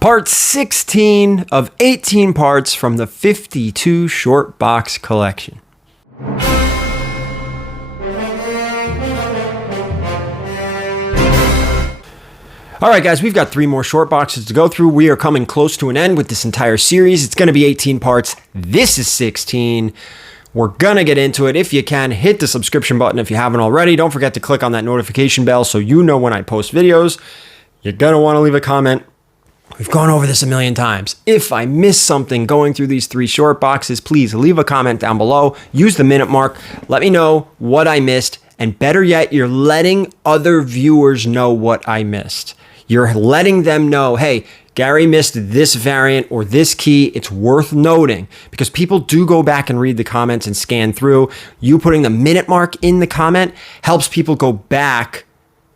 Part 16 of 18 parts from the 52 short box collection. Alright guys, we've got 3 more short boxes to go through. We are coming close to an end with this entire series. It's going to be 18 parts. This is 16. We're going to get into it. If you can, hit the subscription button if you haven't already. Don't forget to click on that notification bell so you know when I post videos. You're going to want to leave a comment. We've gone over this a million times. If I miss something going through these 3 short boxes, please leave a comment down below. Use the minute mark. Let me know what I missed. And better yet, you're letting other viewers know what I missed. You're letting them know, hey, Gary missed this variant or this key. It's worth noting because people do go back and read the comments and scan through. You putting the minute mark in the comment helps people go back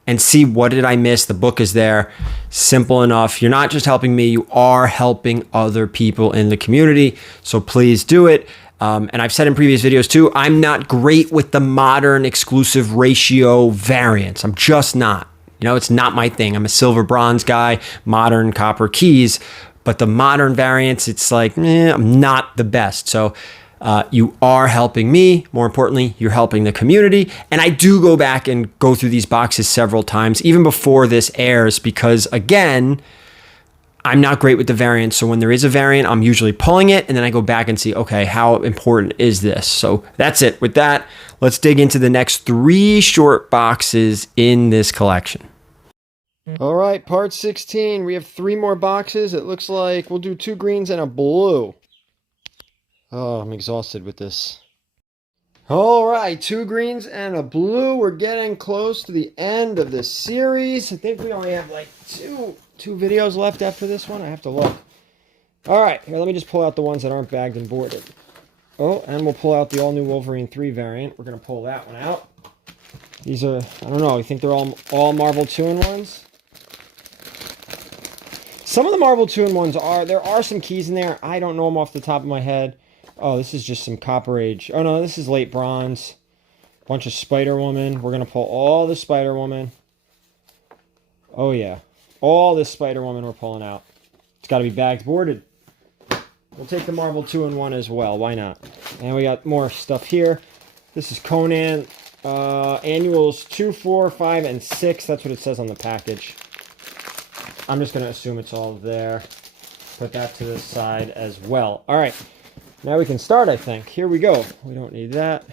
and see what did I miss. The book is there. Simple enough. You're not just helping me. You are helping other people in the community. So please do it. And I've said in previous videos too, I'm not great with the modern exclusive ratio variants. I'm just not. You know, it's not my thing. I'm a silver bronze guy, modern copper keys, but the modern variants, it's like, I'm not the best. So you are helping me. More importantly, you're helping the community. And I do go back and go through these boxes several times, even before this airs, because again, I'm not great with the variants. So when there is a variant, I'm usually pulling it and then I go back and see, okay, how important is this? So that's it. With that, let's dig into the next 3 short boxes in this collection. All right, part 16. We have 3 more boxes. It looks like we'll do 2 greens and a blue. Oh, I'm exhausted with this. All right, 2 greens and a blue. We're getting close to the end of this series. I think we only have like two videos left after this one. I have to look. All right, here, let me just pull out the ones that aren't bagged and boarded. Oh, and we'll pull out the all-new Wolverine 3 variant. We're going to pull that one out. These are, I don't know, you think they're all Marvel 2-in-1s? Some of the Marvel 2-in-1s are, there are some keys in there. I don't know them off the top of my head. Oh, this is just some Copper Age. Oh, no, this is late bronze. Bunch of Spider-Woman. We're going to pull all the Spider-Woman. Oh, yeah. All this Spider-Woman we're pulling out. It's got to be bagged boarded. We'll take the Marvel 2-in-1 as well. Why not? And we got more stuff here. This is Conan. Annuals 2, 4, 5, and 6. That's what it says on the package. I'm just going to assume it's all there. Put that to the side as well. All right. Now we can start, I think. Here we go. We don't need that.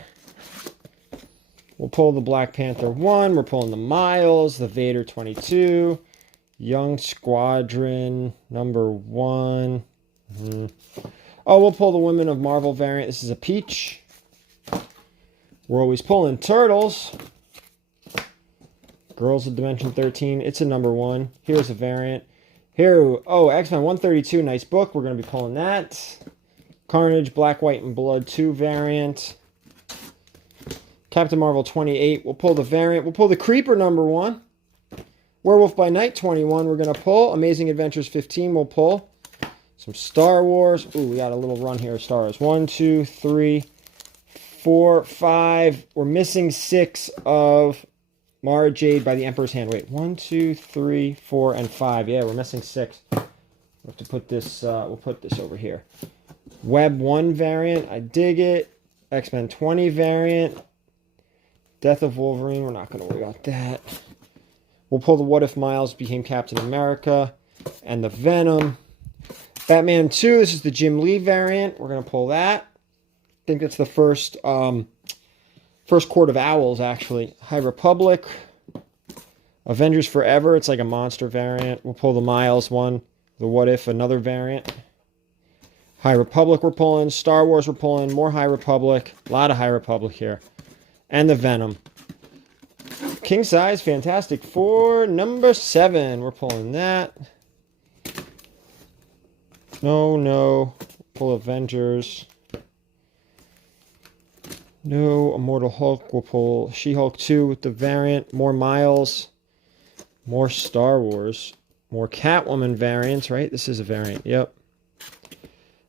We'll pull the Black Panther 1. We're pulling the Miles, the Vader 22, Young Squadron number 1. Oh, we'll pull the Women of Marvel variant. This is a peach. We're always pulling Turtles. Girls of Dimension 13. It's a number 1. Here's a variant. Here, oh, X-Men 132. Nice book. We're going to be pulling that. Carnage, Black, White, and Blood 2 variant. Captain Marvel 28. We'll pull the variant. We'll pull the Creeper number 1. Werewolf by Night 21. We're going to pull. Amazing Adventures 15. We'll pull. Some Star Wars. Ooh, we got a little run here of Star Wars. 1, 2, 3, 4, 5. We're missing 6 of Mara Jade by the Emperor's Hand. Wait, 1, 2, 3, 4, and 5. Yeah, we're missing 6. We'll have to put this, we'll put this over here. Web 1 variant. I dig it. X-Men 20 variant. Death of Wolverine. We're not going to worry about that. We'll pull the What If Miles Became Captain America. And the Venom. Batman 2. This is the Jim Lee variant. We're going to pull that. I think that's the first Court of Owls, actually. High Republic. Avengers Forever. It's like a monster variant. We'll pull the Miles one. The What If, another variant. High Republic we're pulling. Star Wars we're pulling. More High Republic. A lot of High Republic here. And the Venom. King Size Fantastic Four number 7. We're pulling that. No. Pull Avengers. No, Immortal Hulk. We'll pull She-Hulk 2 with the variant. More Miles. More Star Wars. More Catwoman variants, right? This is a variant, yep.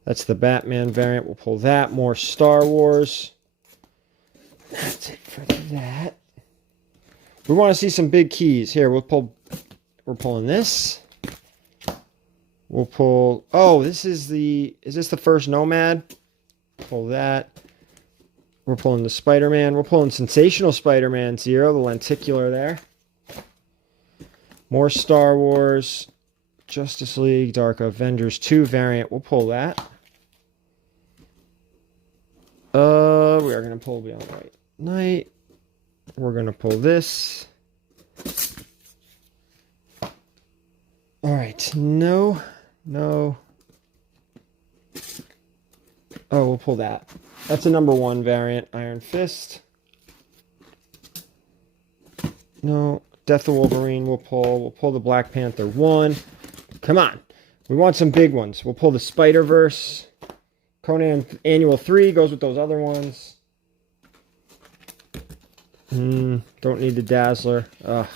That's the Batman variant. We'll pull that. More Star Wars. That's it for that. We want to see some big keys. Here, we're pulling this. We'll pull... Oh, this is the... Is this the first Nomad? Pull that. We're pulling the Spider-Man. We're pulling Sensational Spider-Man 0, the lenticular there. More Star Wars. Justice League, Dark Avengers 2 variant. We'll pull that. We are going to pull Beyond White Knight. We're going to pull this. All right. No. Oh, we'll pull that. That's a number 1 variant. Iron Fist. No. Death of Wolverine we'll pull. We'll pull the Black Panther 1. Come on. We want some big ones. We'll pull the Spider-Verse. Conan Annual 3 goes with those other ones. Don't need the Dazzler. Ugh.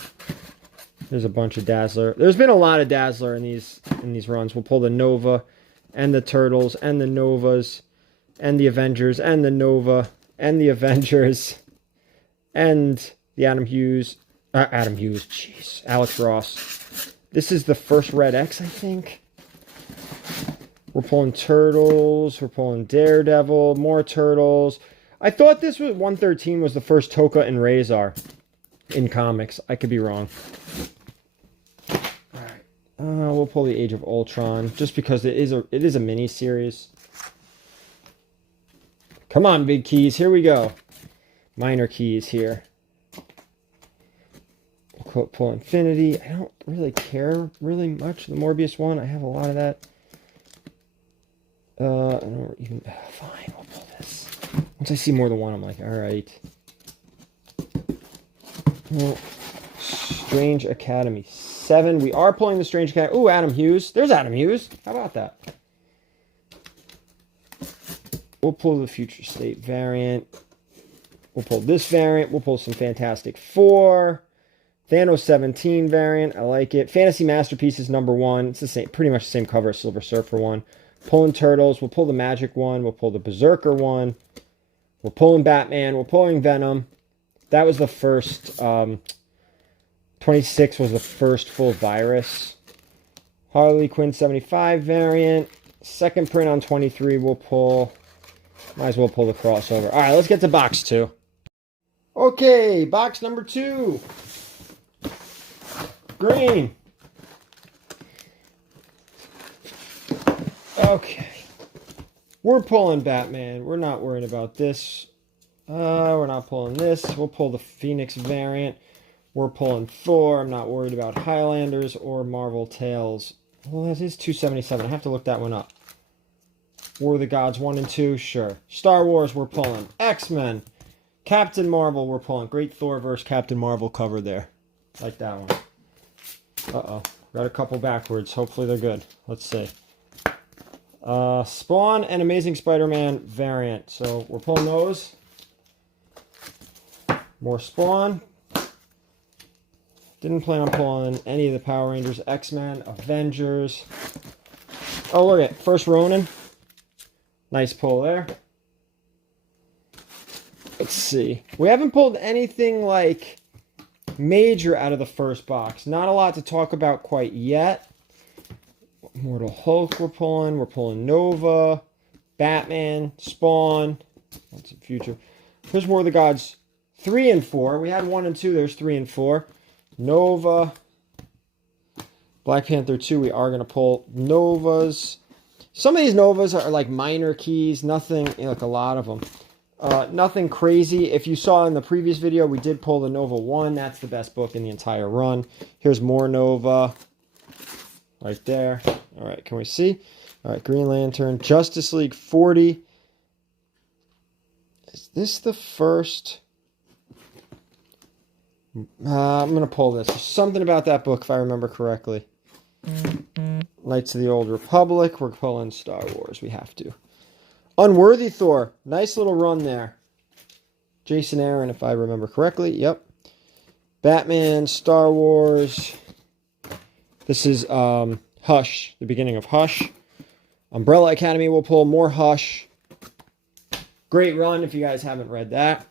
There's a bunch of Dazzler. There's been a lot of Dazzler in these runs. We'll pull the Nova and the Turtles and the Novas and the Avengers and the Nova and the Avengers and the Adam Hughes, jeez, Alex Ross. This is the first Red X, I think. We're pulling Turtles. We're pulling Daredevil. More Turtles. I thought this was 113 was the first Toka and Razor in comics. I could be wrong. All right. We'll pull the Age of Ultron just because it is a mini series. Come on, big keys. Here we go. Minor keys here. We'll pull Infinity. I don't really care really much. The Morbius one. I have a lot of that. I don't even... Fine, we'll pull this. Once I see more than one, I'm like, all right. Well, Strange Academy 7. We are pulling the Strange Academy. Ooh, Adam Hughes. There's Adam Hughes. How about that? We'll pull the Future State variant. We'll pull this variant. We'll pull some Fantastic Four. Thanos 17 variant. I like it. Fantasy Masterpieces number 1. It's the same, pretty much the same cover as Silver Surfer 1. Pulling Turtles. We'll pull the Magic one. We'll pull the Berserker one. We're pulling Batman. We're pulling Venom. That was the first... 26 was the first full virus. Harley Quinn 75 variant. Second print on 23 we'll pull. Might as well pull the crossover. All right, let's get to box 2. Okay, box number 2. Green. Okay. We're pulling Batman. We're not worried about this. We're not pulling this. We'll pull the Phoenix variant. We're pulling Thor. I'm not worried about Highlanders or Marvel Tales. Well, that is 277. I have to look that one up. War of the Gods 1 and 2, sure. Star Wars, we're pulling. X-Men. Captain Marvel, we're pulling. Great Thor versus Captain Marvel cover there. Like that one. Uh-oh. Got a couple backwards. Hopefully they're good. Let's see. Spawn and Amazing Spider-Man variant. So we're pulling those. More Spawn. Didn't plan on pulling any of the Power Rangers, X-Men, Avengers. Oh, look at it. First Ronin. Nice pull there. Let's see. We haven't pulled anything like major out of the first box. Not a lot to talk about quite yet. Mortal Hulk we're pulling. We're pulling Nova, Batman, Spawn. That's the future. Here's War of the Gods 3 and 4. We had 1 and 2. There's 3 and 4. Nova. Black Panther 2. We are going to pull Novas. Some of these Novas are like minor keys. Nothing, like a lot of them. Nothing crazy. If you saw in the previous video, we did pull the Nova 1. That's the best book in the entire run. Here's more Nova. Right there. All right, can we see? All right, Green Lantern. Justice League 40. Is this the first? I'm going to pull this. There's something about that book, if I remember correctly. Knights of the Old Republic. We're pulling Star Wars. We have to. Unworthy Thor. Nice little run there. Jason Aaron, if I remember correctly. Yep. Batman, Star Wars. This is Hush, the beginning of Hush. Umbrella Academy will pull more Hush. Great run if you guys haven't read that.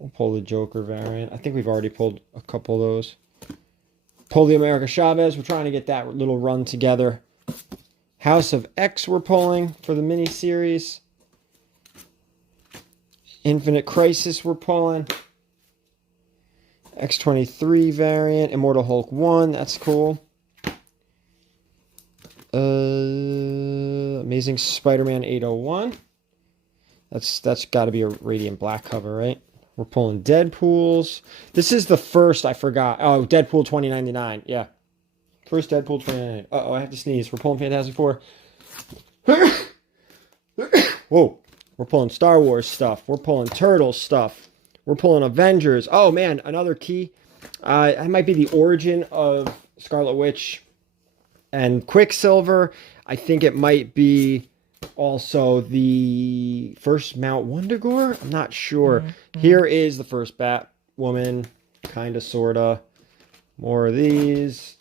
We'll pull the Joker variant. I think we've already pulled a couple of those. Pull the America Chavez. We're trying to get that little run together. House of X we're pulling for the mini-series. Infinite Crisis we're pulling. X-23 variant. Immortal Hulk 1. That's cool. Amazing Spider-Man 801. That's got to be a Radiant Black cover, right? We're pulling Deadpools. This is the first, I forgot. Oh, Deadpool 2099. Yeah. First Deadpool 2099. Uh-oh, I have to sneeze. We're pulling Fantastic Four. Whoa. We're pulling Star Wars stuff. We're pulling Turtles stuff. We're pulling Avengers. Oh, man, another key. It might be the origin of Scarlet Witch and Quicksilver. I think it might be also the first Mount Wundagore. I'm not sure. Here is the first Batwoman. Kind of, sort of. More of these.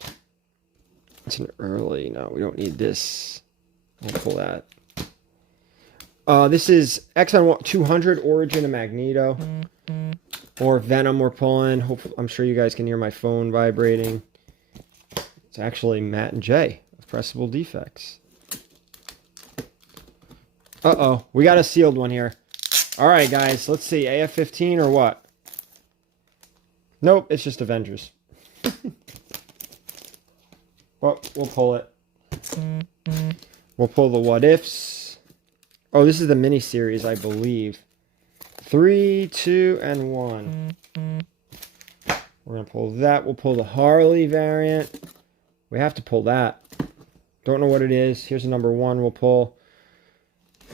It's an early. No, we don't need this. We'll pull that. This is X-Men 200 Origin of Magneto. Or Venom we're pulling. Hopefully, I'm sure you guys can hear my phone vibrating. It's actually Matt and Jay of Pressable Defects. Uh-oh. We got a sealed one here. All right, guys. Let's see. AF-15 or what? Nope. It's just Avengers. Well, we'll pull it. We'll pull the What Ifs. Oh, this is the mini-series, I believe. 3, 2, and 1. We're going to pull that. We'll pull the Harley variant. We have to pull that. Don't know what it is. Here's the number 1 we'll pull.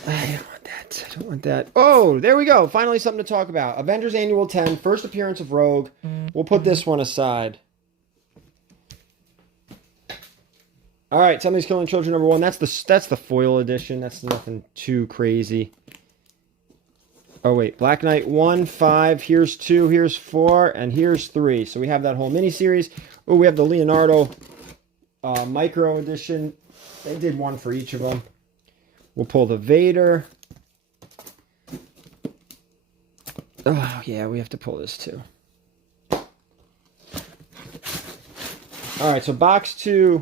I don't want that. I don't want that. Oh, there we go. Finally something to talk about. Avengers Annual 10. First appearance of Rogue. We'll put this one aside. All right, Something's Killing Children number 1. That's the foil edition. That's nothing too crazy. Oh, wait. Black Knight 1, 5. Here's 2. Here's 4. And here's 3. So we have that whole mini-series. Oh, we have the Leonardo micro edition. They did one for each of them. We'll pull the Vader. Oh, yeah, we have to pull this too. All right, so box 2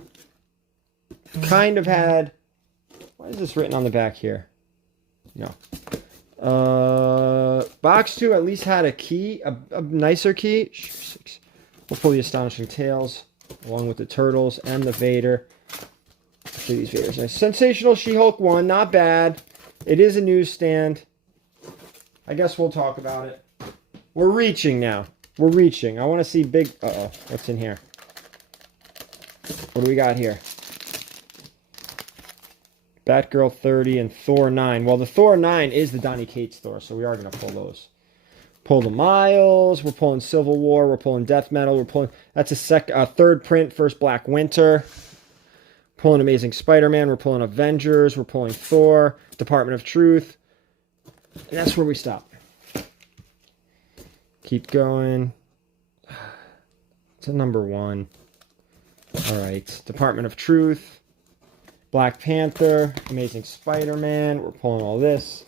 kind of had... Why is this written on the back here? No. Box 2 at least had a key, a nicer key. We'll pull the Astonishing Tales along with the Turtles and the Vader. See these Vaders. Nice. Sensational She-Hulk 1, not bad. It is a newsstand. I guess we'll talk about it. We're reaching now. We're reaching. I want to see big... Uh-oh. What's in here? What do we got here? Batgirl 30 and Thor 9. Well, the Thor 9 is the Donny Cates Thor, so we are going to pull those. Pull the Miles. We're pulling Civil War. We're pulling Death Metal. We're pulling... That's a third print, first Black Winter. Pulling Amazing Spider-Man. We're pulling Avengers. We're pulling Thor. Department of Truth. And that's where we stop. Keep going. It's a number 1. All right. Department of Truth. Black Panther. Amazing Spider-Man. We're pulling all this.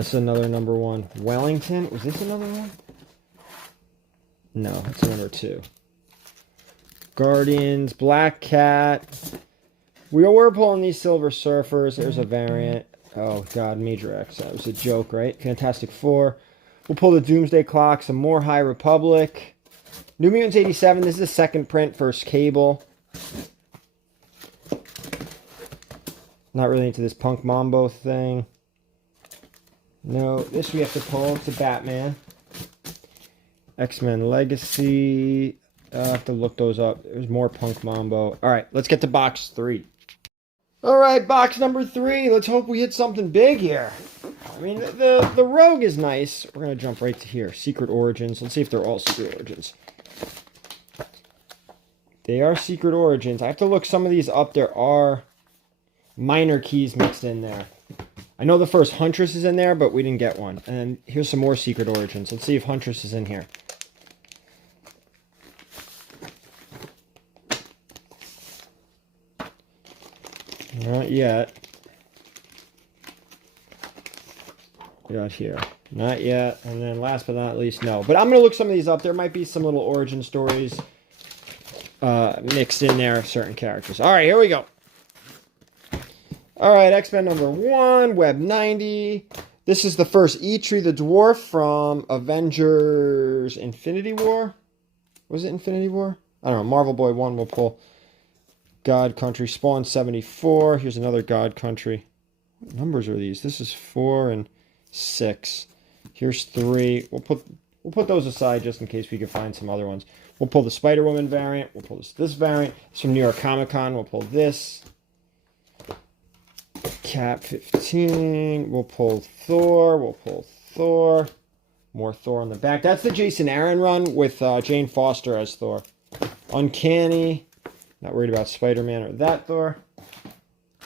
It's another number 1. Wellington. Was this another one? No, it's number 2. Guardians. Black Cat. We were pulling these Silver Surfers. There's a variant. Oh, God. Major X. That was a joke, right? Fantastic Four. We'll pull the Doomsday Clock. Some more High Republic. New Mutants 87. This is the second print. First Cable. Not really into this Punk Mambo thing. No, this we have to pull. It's a Batman. X-Men Legacy. I'll have to look those up. There's more Punk Mambo. All right, let's get to box 3. All right, box number 3. Let's hope we hit something big here. I mean, the Rogue is nice. We're going to jump right to here. Secret Origins. Let's see if they're all Secret Origins. They are Secret Origins. I have to look some of these up. There are minor keys mixed in there. I know the first Huntress is in there, but we didn't get one. And here's some more Secret Origins. Let's see if Huntress is in here. Not yet. Not here. Not yet. And then last but not least, no. But I'm going to look some of these up. There might be some little origin stories mixed in there of certain characters. All right, here we go. All right, X-Men number 1, Web 90. This is the first Eitri the Dwarf from Avengers Infinity War. Was it Infinity War? I don't know. Marvel Boy 1 will pull. God Country. Spawn 74. Here's another God Country. What numbers are these? This is 4 and 6. Here's 3. We'll put those aside just in case we can find some other ones. We'll pull the Spider-Woman variant. We'll pull this variant. It's from New York Comic Con. We'll pull this. Cap 15. We'll pull Thor. We'll pull Thor. More Thor on the back. That's the Jason Aaron run with Jane Foster as Thor. Uncanny. Not worried about Spider-Man or that Thor.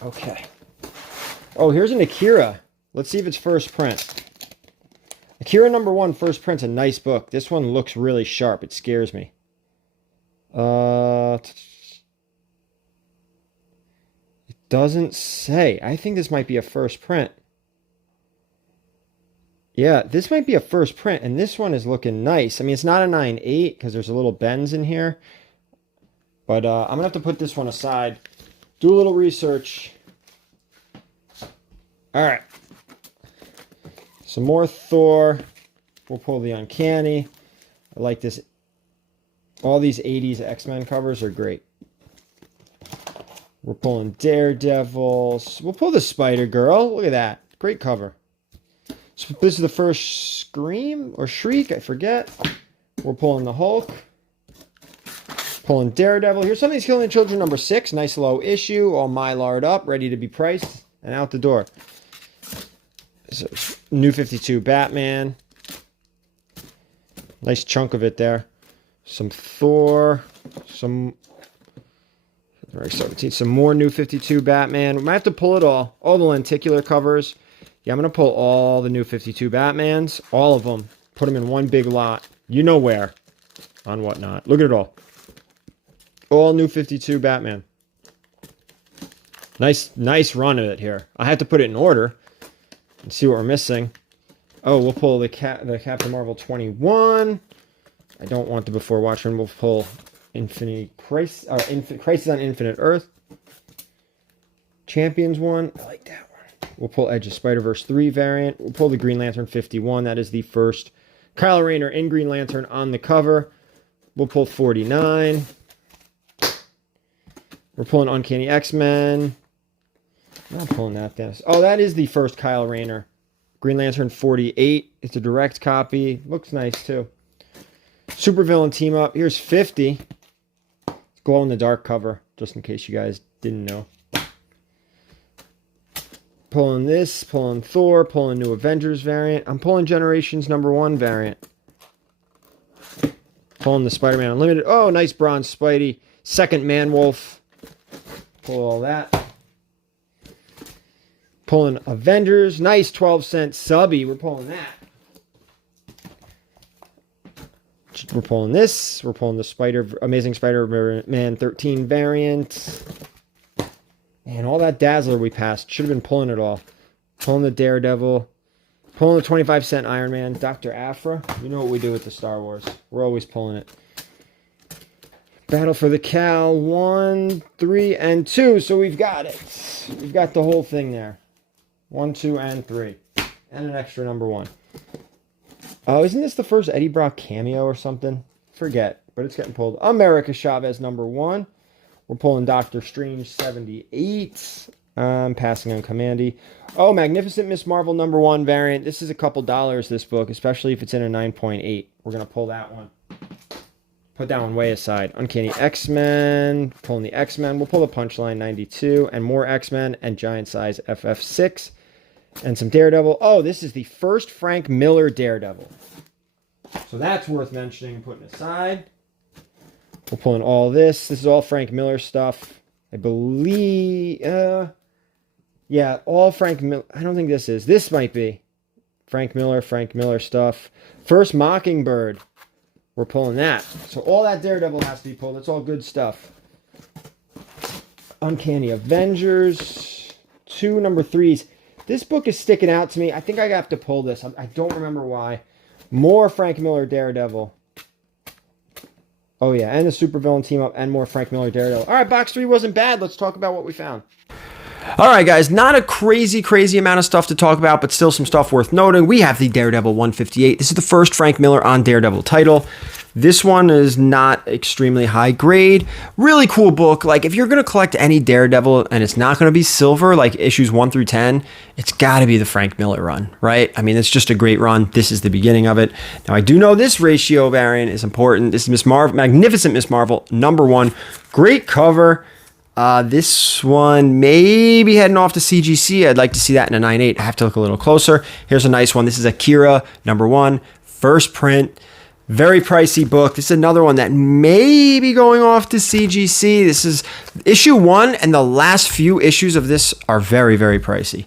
Okay. Oh, here's an Akira. Let's see if it's first print. Akira number 1, first print's a nice book. This one looks really sharp. It scares me. It doesn't say. I think this might be a first print. Yeah, this might be a first print, and this one is looking nice. I mean, it's not a 9/8 because there's a little bends in here. But I'm going to have to put this one aside. Do a little research. All right. Some more Thor. We'll pull the Uncanny. I like this. All these 80s X-Men covers are great. We're pulling Daredevils. We'll pull the Spider-Girl. Look at that. Great cover. So this is the first Scream or Shriek. I forget. We're pulling the Hulk. Pulling Daredevil. Here's Somebody's Killing the Children number 6. Nice low issue. All mylar'd up. Ready to be priced. And out the door. So, New 52 Batman. Nice chunk of it there. Some Thor. Some more New 52 Batman. We might have to pull it all. All the lenticular covers. Yeah, I'm going to pull all the New 52 Batmans. All of them. Put them in one big lot. You know where. On whatnot. Look at it all. All New 52 Batman. Nice run of it here. I had to put it in order. And see what we're missing. Oh, we'll pull the Captain Marvel 21. I don't want the Before Watchmen. We'll pull Crisis on Infinite Earth. Champions 1. I like that one. We'll pull Edge of Spider-Verse 3 variant. We'll pull the Green Lantern 51. That is the first Kyle Rayner in Green Lantern on the cover. We'll pull 49. We're pulling Uncanny X-Men. I'm not pulling that fast. Oh, that is the first Kyle Rayner. Green Lantern 48. It's a direct copy. Looks nice, too. Supervillain Team Up. Here's 50. It's glow-in-the-dark cover, just in case you guys didn't know. Pulling this. Pulling Thor. Pulling New Avengers variant. I'm pulling Generations number 1 variant. Pulling the Spider-Man Unlimited. Oh, nice bronze Spidey. Second Man-Wolf. Pull all that. Pulling Avengers. Nice 12-cent subby. We're pulling that. We're pulling this. We're pulling the Amazing Spider-Man 13 variant. Man, all that Dazzler we passed. Should have been pulling it all. Pulling the Daredevil. Pulling the 25-cent Iron Man. Dr. Aphra. You know what we do with the Star Wars. We're always pulling it. Battle for the Cal 1, 3, and 2. So we've got it. We've got the whole thing there. 1, 2, and 3. And an extra number 1. Oh, isn't this the first Eddie Brock cameo or something? Forget, but it's getting pulled. America Chavez number 1. We're pulling Doctor Strange 78. I'm passing on Commandy. Oh, Magnificent Miss Marvel number 1 variant. This is a couple dollars, this book, especially if it's in a 9.8. We're going to pull that one. Put that one way aside. Uncanny X-Men. Pulling the X-Men. We'll pull the Punchline 92. And more X-Men and giant size FF6. And some Daredevil. Oh, this is the first Frank Miller Daredevil. So that's worth mentioning and putting aside. We're pulling all this. This is all Frank Miller stuff. I believe... yeah, all Frank Miller... I don't think this is. This might be. Frank Miller stuff. First Mockingbird. We're pulling that. So all that Daredevil has to be pulled. It's all good stuff. Uncanny Avengers. 2 number 3s. This book is sticking out to me. I think I have to pull this. I don't remember why. More Frank Miller Daredevil. Oh yeah, and the supervillain team up and more Frank Miller Daredevil. All right, box 3 wasn't bad. Let's talk about what we found. All right, guys, not a crazy amount of stuff to talk about, but still some stuff worth noting. We have the Daredevil 158. This is the first Frank Miller on Daredevil title. This one is not extremely high grade. Really cool book. Like, if you're going to collect any Daredevil and it's not going to be silver, like issues 1 through 10, it's got to be the Frank Miller run, right? I mean, it's just a great run. This is the beginning of it. Now, I do know this ratio variant is important. This is Miss Marvel, Magnificent Miss Marvel, #1. Great cover. This one may be heading off to CGC. I'd like to see that in a 9.8. I have to look a little closer. Here's a nice one. This is Akira, #1, first print. Very pricey book. This is another one that may be going off to CGC. This is issue 1, and the last few issues of this are very pricey.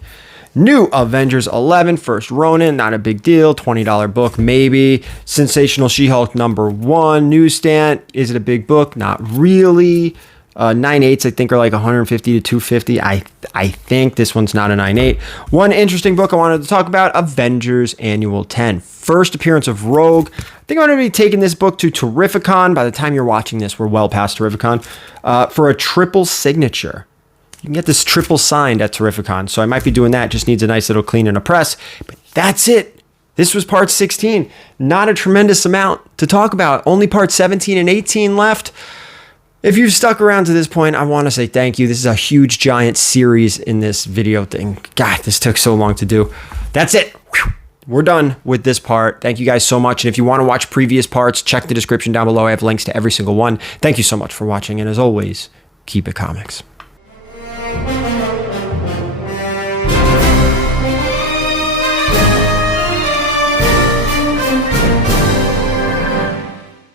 New Avengers 11, First Ronin, not a big deal. $20 book, maybe. Sensational She-Hulk #1, newsstand. Is it a big book? Not really. 9.8s I think are like 150 to 250. I think this one's not a 9.8. One interesting book I wanted to talk about, Avengers Annual 10. First appearance of Rogue. I think I'm going to be taking this book to Terrificon. By the time you're watching this, we're well past Terrificon. For a triple signature. You can get this triple signed at Terrificon. So I might be doing that. Just needs a nice little clean and a press. But that's it. This was part 16. Not a tremendous amount to talk about. Only part 17 and 18 left. If you've stuck around to this point, I want to say thank you. This is a huge, giant series in this video thing. God, this took so long to do. That's it. We're done with this part. Thank you guys so much. And if you want to watch previous parts, check the description down below. I have links to every single one. Thank you so much for watching. And as always, keep it comics.